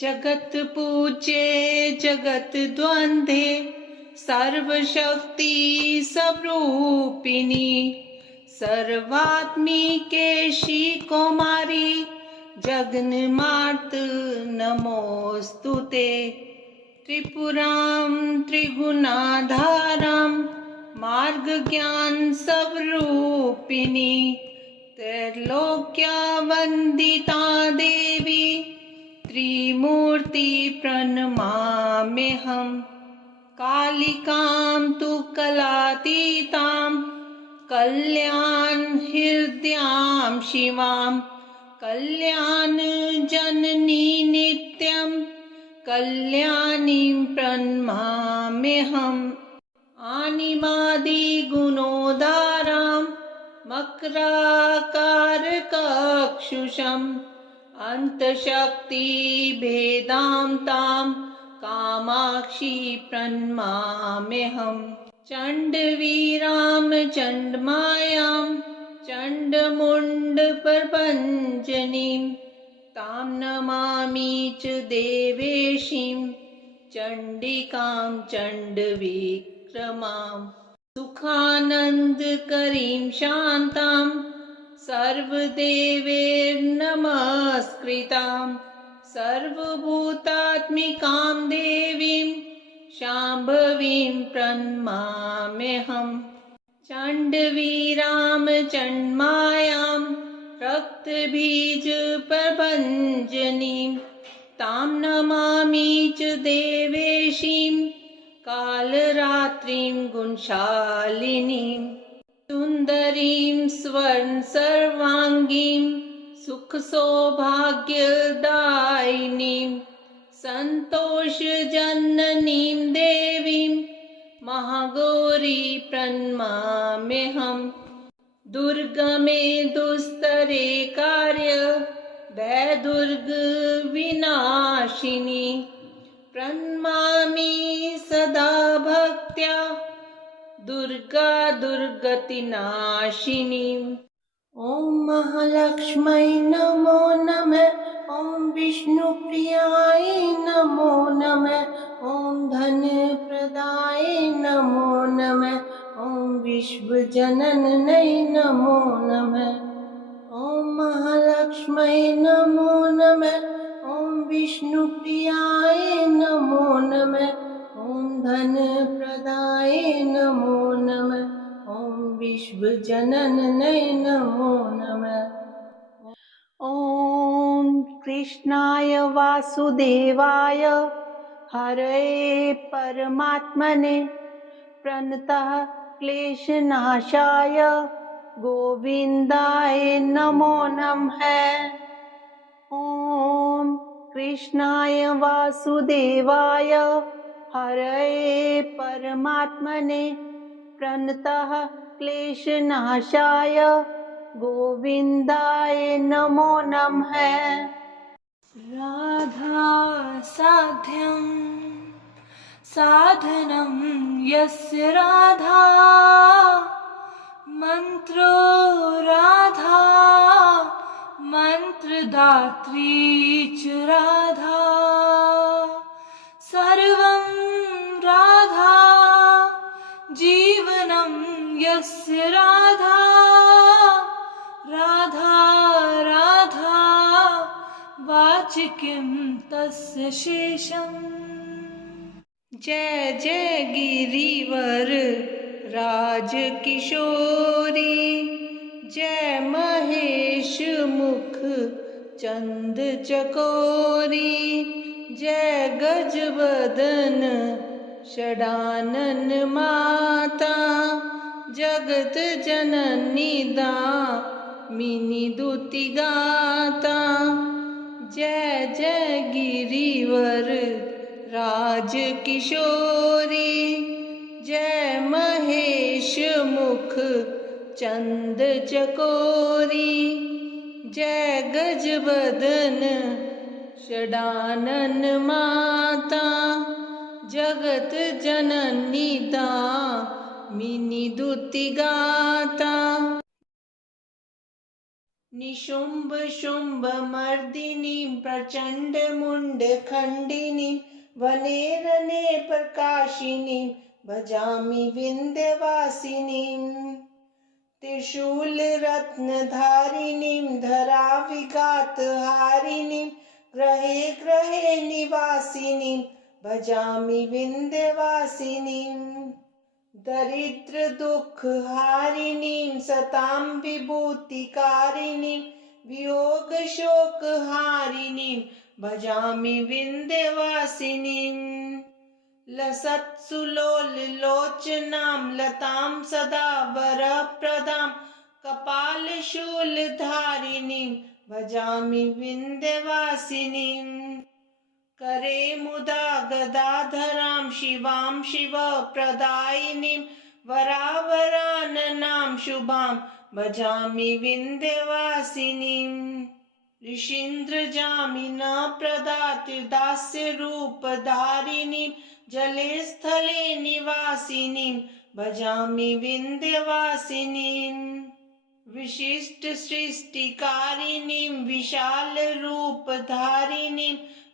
जगत पूज्ये जगत द्वंद्वे सर्वशक्ति स्वरूपिणी सर्वात्मिके श्री कौमारी जगन्मात नमोस्तुते। त्रिपुरां त्रिगुणाधारां मार्ग ज्ञान स्वरूपिणी त्रैलोक्या वंदिता देवी त्रिमूर्ति प्रणमाम्यहम्। कालिकां तु कलातीतां कल्याण हृदयां शिवां कल्याण जननी नित्यं कल्याणीं प्रणमाम्यहम्। आनिमादि गुणोदारां मकराकारकक्षुषम् अंतशक्ति भेदां तां कामाक्षी प्रणमाम्यहम्। चंडवीरां चंडमायां चंडमुंडप्रपञ्चनीं तां नमामि च देवेशीं चंडिकां चंडविक्रमां। सुखानन्दकरीं शान्तां सर्वदेवैर्नमस्कृतां सर्वभूतात्मिकां देवीं शाम्भवीं प्रणमाम्यहम्। चण्डवीरां चण्डमायां रक्तबीजप्रभञ्जनीं तां नमामि च देवेशीं कालरात्रिं गुणशालिनीं। सुंदरीं स्वर्ण सर्वांगीं सुख सौभाग्यदायिनीं संतोष जननीं देवीं महागौरी प्रणमाम्यहम्। दुर्गमे दुस्तरे कार्य भयदुर्ग विनाशिनी प्रणमामि सदा भक्त्या दुर्गा दुर्गतिनाशिनी। ओम महालक्ष्मै नमो नमः। ओम विष्णुप्रियाय नमो नमः। ओम धनप्रदाय नमो नमः। ओम विश्वजनन्यै नमो नमः। ओम महालक्ष्मै नमो नमः। ओम विष्णुप्रियाय नमो नमः। ओम धनप्रदाय नमो नमः। ओम विश्वजनन्यै नमो नमः। ओम कृष्णाय वासुदेवाय हरये परमात्मने प्रणतः क्लेशनाशाय गोविन्दाय नमो नमः। ओम कृष्णाय वासुदेवाय हरये परमात्मने प्रणतः क्लेशनाशाय गोविन्दाय नमो नमः। राधा साध्यं साधनं यस्य राधा मन्त्रो राधा मन्त्रदात्री च राधा सर्वं राधा जीवनं यस्य राधा राधा राधा वाचिकं तस्य शेषम्। जय जय गिरिवर राजकिशोरी जय महेश मुख चंद चकोरी जय गजवदन षडानन माता जगत जननी दामिनी दुति गाता। जय जय गिरिवर राजकिशोरी जय महेश मुख चंद चकोरी जय गजवदन षडानन माता जगत जननी दामिनी दुति गाता। निशुम्भ शुम्भ मर्दिनीं प्रचण्ड मुण्ड खण्डिनीं वनेरने प्रकाशिनीं भजामि विन्ध्यवासिनीं त्रिशूल रत्नधारिणीं धराविघातहारिणीं ग्रहे ग्रहे निवासिनीं भजामि विन्ध्यवासिनीं दरिद्र दुःखहारिणीं सतां विभूतिकारिणीं वियोग शोकहारिणीं भजामि विन्ध्यवासिनीं लसत्सुलोललोचनां लतां सदा वरप्रदां कपालशूलधारिणीं भजामि विन्ध्यवासिनीं करे मुदा गदाधरां शिवां शिवप्रदायिनीं वरावराननां शुभां भजामि विन्ध्यवासिनीं ऋषीन्द्रजामिनप्रदातिर्दास्यरूपधारिणीं जले स्थले निवासिनीं भजामि विन्ध्यवासिनीं विशिष्टसृष्टिकारिणीं विशालरूपधारिणीं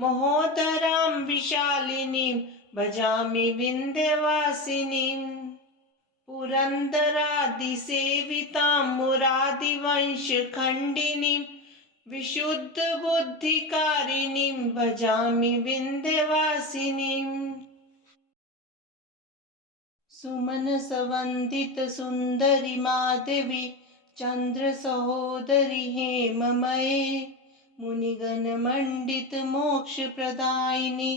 महोदरां विशालिनीं भजामि विन्ध्यवासिनीं पुरन्दरादिसेवितां मुरादिवंशखण्डिनीं विशुद्धबुद्धिकारिणीं भजामि विन्ध्यवासिनीं सुमनसवन्दितसुन्दरि माधवी चन्द्रसहोदरि हेममये मुनिगणमण्डितमोक्षप्रदायिनि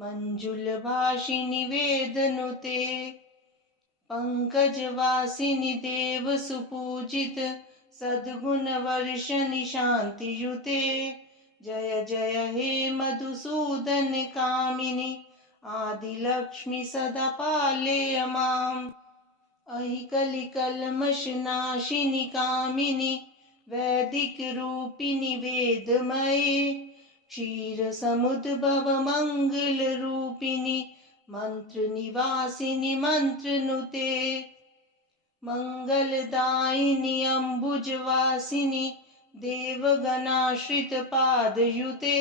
मञ्जुलभाषिणि वेदनुते पङ्कजवासिनि देवसुपूजित सद्गुणवर्षणि शान्तियुते जय जय हे मधुसूदन कामिनि आदिलक्ष्मि सदा पालय माम् अहिकलिकल्मषनाशिनि कामिनि वैदिकरूपिणि वेदमये क्षीरसमुद्भव मङ्गलरूपिणि मन्त्रनिवासिनि मन्त्रनुते मङ्गलदायिनि अम्बुजवासिनि देवगणाश्रितपादयुते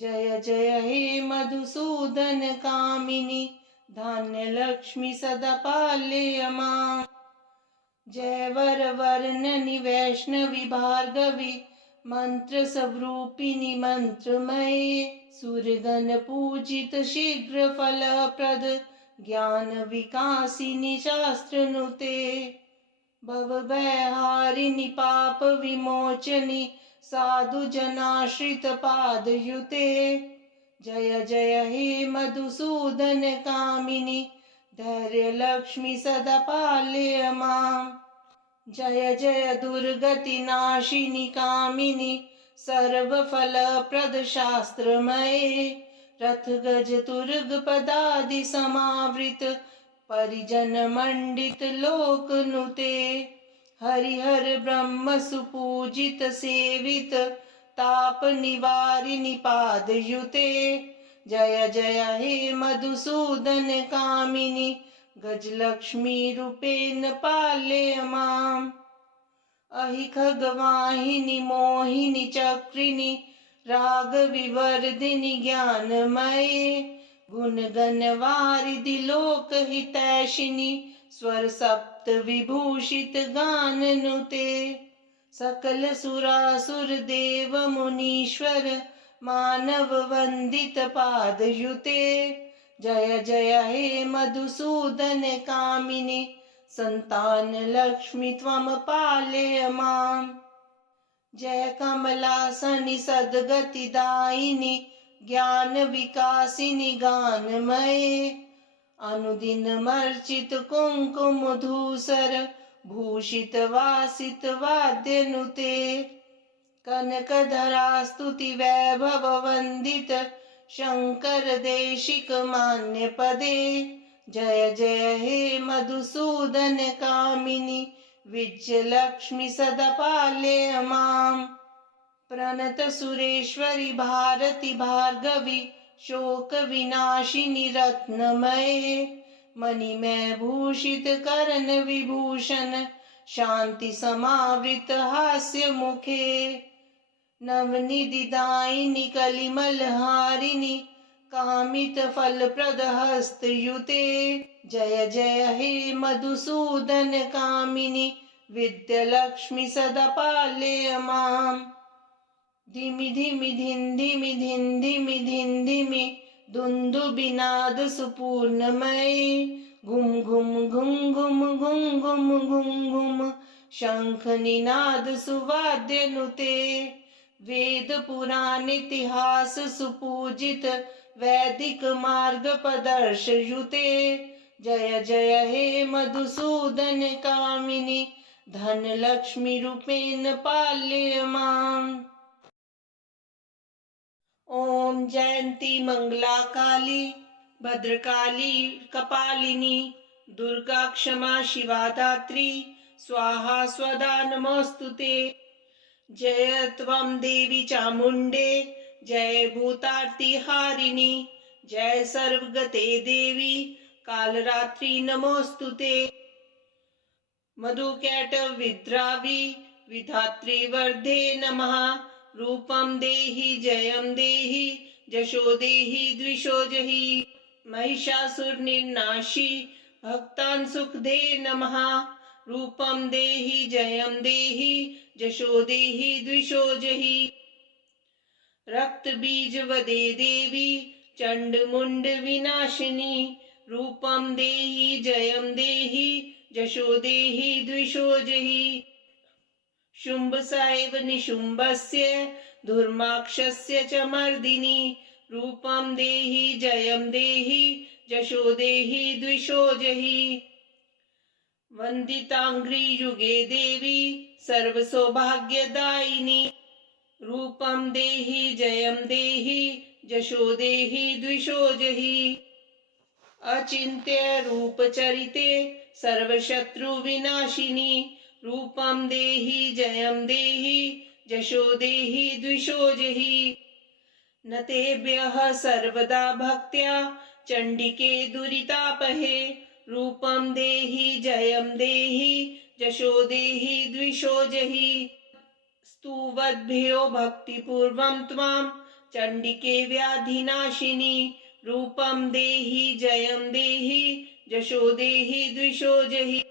जय जय हे मधुसूदन कामिनि धान्यलक्ष्मि सदा पालय माम् जय वरवर्णनि वैष्णवि भार्गवि मन्त्रस्वरूपिणि मन्त्रमये सुरगणपूजित शीघ्रफलप्रद ज्ञानविकासिनि शास्त्रनुते भवभयहारिणि पापविमोचनि साधुजनाश्रितपादयुते जय जय हे मधुसूदन कामिनि धैर्यलक्ष्मि सदा पालय माम् जय जय दुर्गतिनाशिनि कामिनि सर्वफलप्रद शास्त्रमये रथगज तुर्गपदादि समावृत परिजनमण्डित लोकनुते हरिहर ब्रह्म सुपूजित सेवित तापनिवारिणि पादयुते जय जय हे मधुसूदन कामिनि गजलक्ष्मी रूपेण पालय माम् अहि खगवाहिनि मोहिनि चक्रिणि रागविवर्धिनि ज्ञानमये गुणगणवारिधि लोकहितैषिणि स्वरसप्त विभूषित गाननुते सकल सुरासुर देव मुनीश्वर मानव वन्दित पादयुते जय जय हे मधुसूदन कामिनि संतान लक्ष्मी त्वं पालय माम् जय कमलासनि सद्गतिदायिनि ज्ञान विकासिनि गानमये अनुदिनमर्चित कुङ्कुम धूसर भूषित वासित वाद्यनुते कनकधरा स्तुति वैभव वन्दित शंकर देशिक मान्य पदे जय जय हे मधुसूदन कामिनि विजयलक्ष्मी सदा पालय माम् प्रणत सुरेश्वरी भारती भार्गवी शोक विनाशिनी रत्नमये मणिमय भूषित कर्ण विभूषण शांति समावृत हास्य मुखे नवनिधि दायिनी कलिमल हारिणी कामित फल प्रद हस्त युते जय जय हे मधुसूदन कामिनी विद्यालक्ष्मी सदा पालय माम् धिमि धिमि धिन धिमि धिन धिमि धिन धिमि दुन्दुभिनाद सुपूर्णमय घुम घुम घुम घुम घुम घुम घुम घुम शंख निनाद सुवाद्य नुते वेद पुराण इतिहास सुपूजित वैदिक मार्ग प्रदर्श युते जय जय हे मधुसूदन कामिनी धन लक्ष्मी रूपेण पालय माम् ओम जयंती मंगला काली भद्रकाली कपालिनी दुर्गा क्षमा शिवा धात्री स्वाहा स्वधा नमोस्तुते जय त्वं देवी चामुंडे जय भूतार्ति हारिणी जय सर्वगते देवी कालरात्रि नमोस्तुते मधुकैटभ विद्रावी विधात्री वर्धे नमः रूपं देहि जयं देहि जशो देहि द्विषो जहि महिषासुर निर्नाशी भक्तान् सुख दे नमः रूपं देहि जयं देहि जशो देहि द्विषो जहि रक्त बीज वदे देवी चंड मुंड विनाशिनी रूपं देहि जयं देहि जशो देहि द्विषो जहि शुंभ साइव निशुंभस्य धुर्माक्षस्य च मर्दिनी रूपं देहि जयं देहि जशो देहि द्विषो जहि वंदितांग्री युगे देवी सर्व सौभाग्यदायिनी रूपं देहि जयं देहि जशो देहि द्विषो जहि अचिंत्य रूप चरिते सर्व शत्रु विनाशिनी रूपं देहि जयं देहि जशो देहि द्विषो जहि न तेभ्यः सर्वदा भक्त्या चंडिके दुरितापहे रूपं देहि जयं देहि जशो देहि द्विषो जहि स्तुवद्भ्यो भक्तिपूर्वं त्वां चंडिके व्याधिनाशिनी रूपं देहि जयं देहि जशो देहि द्विषो जहि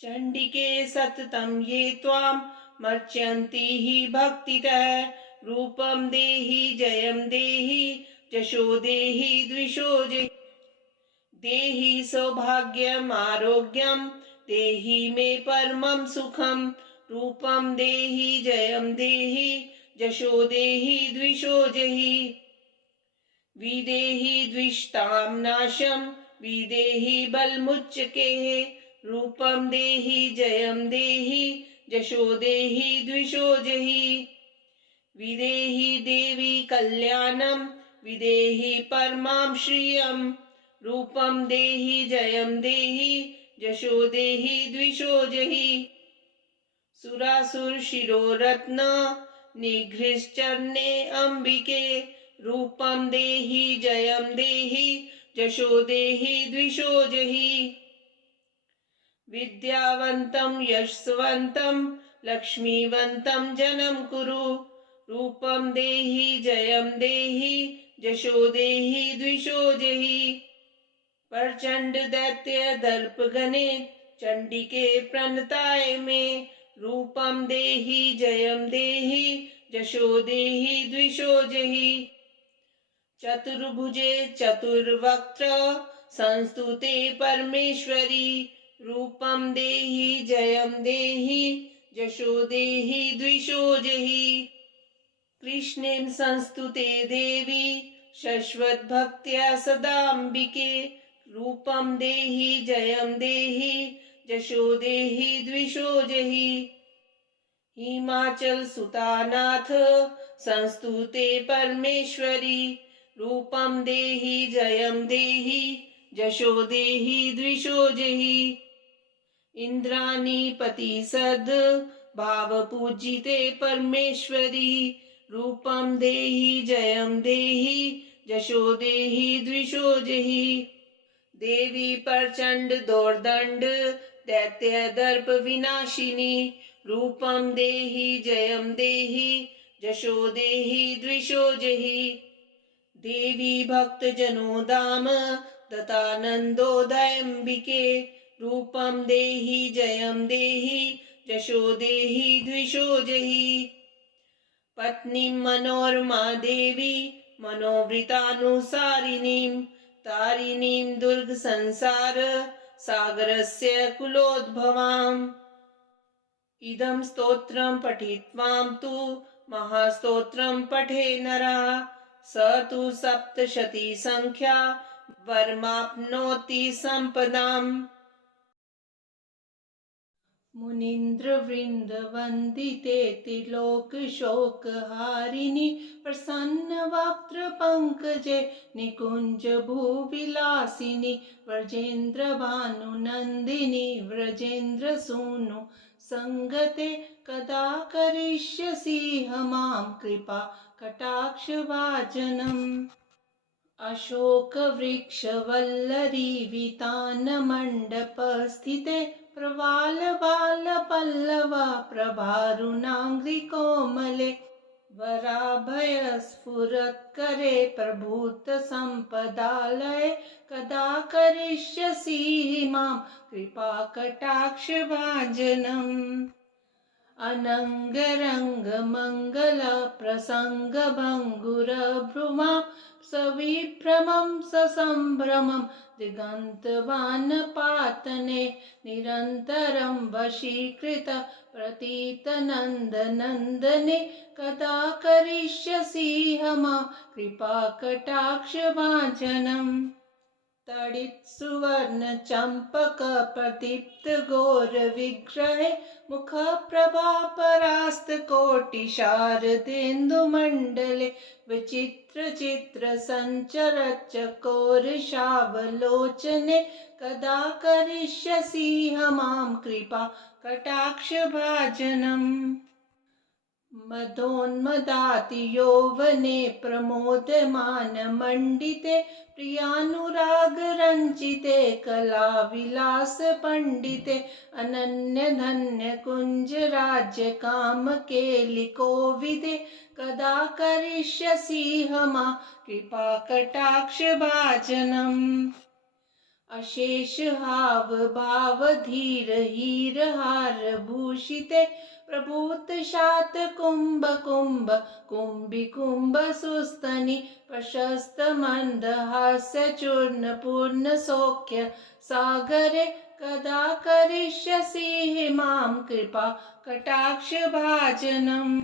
चंडिके सततं ये त्वां मर्च्यन्ति हि भक्तितः रूपं देहि जयं देहि जशो देहि द्विषो जहि देहि सौभाग्यम् आरोग्यं देहि मे परमं सुखं रूपं देहि जयं देहि जशो देहि द्विषो जहि विदेहि द्विषतां नाशं विदेहि बलमुच्चकेः रूपं देहि जयं देहि जशो देहि द्विषो जहि विदेहि देवी कल्याणं विदेहि परमां श्रियं रूपं देहि जयं देहि जशो देहि द्विषो जहि सुरासुर शिरोरत्न निघ्रिश्चरणे अंबिके रूपं देहि जयं देहि जशो देहि द्विषो जहि विद्यावन्तं यशस्वन्तं लक्ष्मीवन्तं जनं कुरु रूपं देहि जयं देहि जशो देहि द्विषो जहि प्रचंड दैत्य दर्प गणे चंडिके प्रणताय मे रूपं देहि जयं देहि जशो देहि द्विषो जहि चतुर्भुजे चतुर्वक्त्र संस्तुते परमेश्वरी रूपं देहि जयं देहि जशो देहि द्विषो जहि कृष्णेन संस्तुते देवी शश्वत भक्त्या सदाम्बिके रूपं देहि जयं देहि जशो देहि द्विषो जहि हिमाचल सुतानाथ संस्तुते परमेश्वरी रूपं देहि जयं देहि जशो देहि द्विषो जहि इंद्राणीपति सद भाव पूजिते परमेश्वरी रूपं देहि जयं देहि जशो देहि द्विषो जहि देवी प्रचंड दोर्दंड दैत्यदर्प विनाशिनी रूपं देहि जयं देहि जशो देहि द्विषो जहि देवी भक्तजनो धाम दत्तानन्दोदयम्बिके रूपं देहि जयं देहि जशो देहि द्विषो जहि पत्नीं मनोरमा देवी मनोवृतानुसारिणीं तारिणीं दुर्गसंसार सागरस्य कुलोद्भवाम् इदं स्तोत्रं पठित्वां तु महास्तोत्रं पठे नरः स तु सप्तशती संख्या वरमाप्नोति सम्पदाम् मुनीन्द्रवृन्दवन्दिते त्रिलोकशोकहारिणि प्रसन्नवक्त्रपङ्कजे निकुञ्जभूविलासिनि व्रजेन्द्रभानुनन्दिनि व्रजेन्द्रसूनु सङ्गते कदा करिष्यसि मां कृपा कटाक्षभाजनम् अशोकवृक्षवल्लरी वितानमण्डपस्थिते प्रवालबालपल्लव प्रभारुणाङ्घ्रिकोमले वराभयस्फुरत्करे प्रभूतसम्पदालये कदा करिष्यसि मां कृपाकटाक्षभाजनम् अनङ्गरङ्गमङ्गलप्रसङ्गभङ्गुरभ्रुमां सविभ्रमं ससम्भ्रमं दिगन्तवानपातने निरन्तरं वशीकृत प्रतीतनन्दनन्दने कदा करिष्यसि मां कृपाकटाक्षभाजनम् तडित्सुवर्णचम्पकप्रदीप्तघोरविग्रहे मुखप्रभापरास्तकोटिशारदेन्दुमण्डले विचित्रचित्रसञ्चरचकोरशावलोचने कदा करिष्यसि मां कृपा कटाक्षभाजनम् मदोन्मदातियौवने प्रमोदमानमण्डिते प्रियानुरागरञ्जिते कलाविलासपण्डिते अनन्यधन्यकुञ्जराज्यकामकेलिकोविदे कदा करिष्यसि मां कृपाकटाक्षभाजनम् अशेषहावभावधीरहीरहारभूषिते प्रभूतशातकुम्भकुम्भकुम्भिकुम्भसुस्तनि प्रशस्तमन्दहास्यचूर्णपूर्णसौख्य सागरे कदा करिष्यसि मां कृपा कटाक्षभाजनम्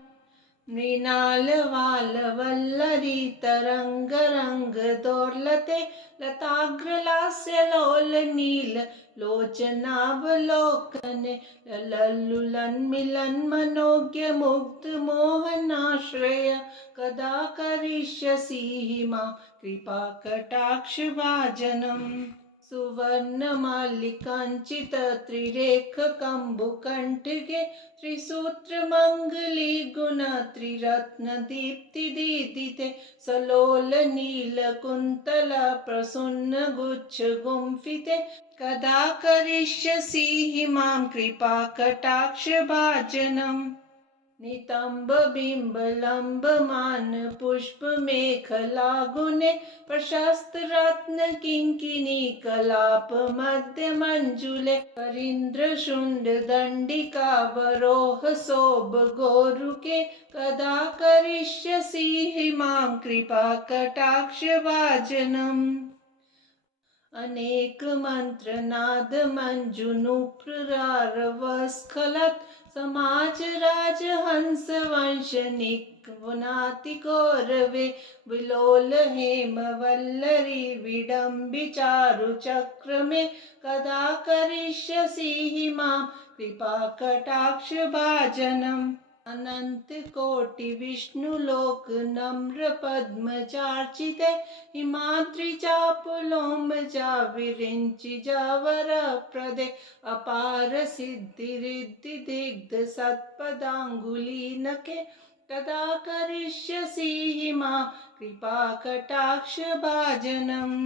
मृणालवालवल्लरी तरङ्गरङ्गदोर्लते लताग्रलास्यलोलनीललोचनावलोकने लल्लुलन्मिलन्मनोज्ञमुग्धमोहनाश्रय कदा करिष्यसि मां कृपाकटाक्षभाजनम् सुवर्णमालिकाञ्चितत्रिरेखकम्बुकण्ठगे त्रिसूत्रमङ्गलीगुणत्रिरत्नदीप्तिदीदिते सलोलनीलकुन्तलप्रसन्नगुच्छगुम्फिते कदा करिष्यसि मां कृपाकटाक्षभाजनम् नितम्बबिम्बलम्बमानपुष्पमेखलागुणे प्रशस्तरत्नकिङ्किणीकलापमध्यमञ्जुले करीन्द्रशुण्डदण्डिकावरोहशोभगोरुके कदा करिष्यसि मां कृपाकटाक्षभाजनम् अनेकमन्त्रनादमञ्जुनुप्रारवस्खलत् समाजराजहंसवंशनिक्वनातिकौरवे विलोलहेमवल्लरी विडम्बिचारुचक्रमे कदा करिष्यसि मां कृपाकटाक्षभाजनम् अनन्तकोटिविष्णुलोकनम्रपद्मचार्चिते हिमाद्रिचापलोमजा विरिञ्चिजावरप्रदे अपारसिद्धिरिद्धिदिग्धसत्पदाङ्गुलीनके कदा करिष्यसि मां कृपाकटाक्षभाजनम्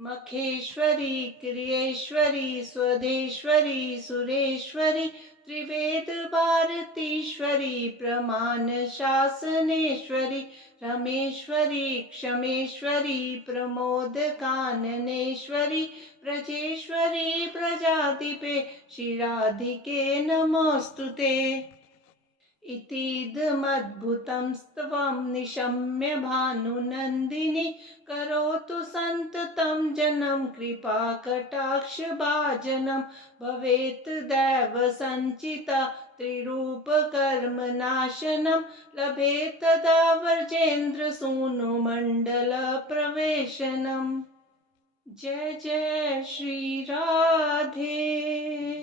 मखेश्वरी क्रियेश्वरी स्वदेश्वरी सुरेश्वरी त्रिवेद भारतीश्वरी प्रमाण शासनेश्वरी रमेश्वरी क्षमेश्वरी प्रमोद काननेश्वरी ब्रजेश्वरी प्रजाधिपे शिराधिके नमोस्तुते। इतीदमद्भुतं स्तवं निशम्य भानुनन्दिनी करोतु सन्ततं जनं कृपाकटाक्षभाजनं भवेत् दैवसञ्चिता त्रिरूपकर्मनाशनं लभेत् तदा व्रजेन्द्रसूनुमण्डलप्रवेशनम्। जय जय श्री राधे।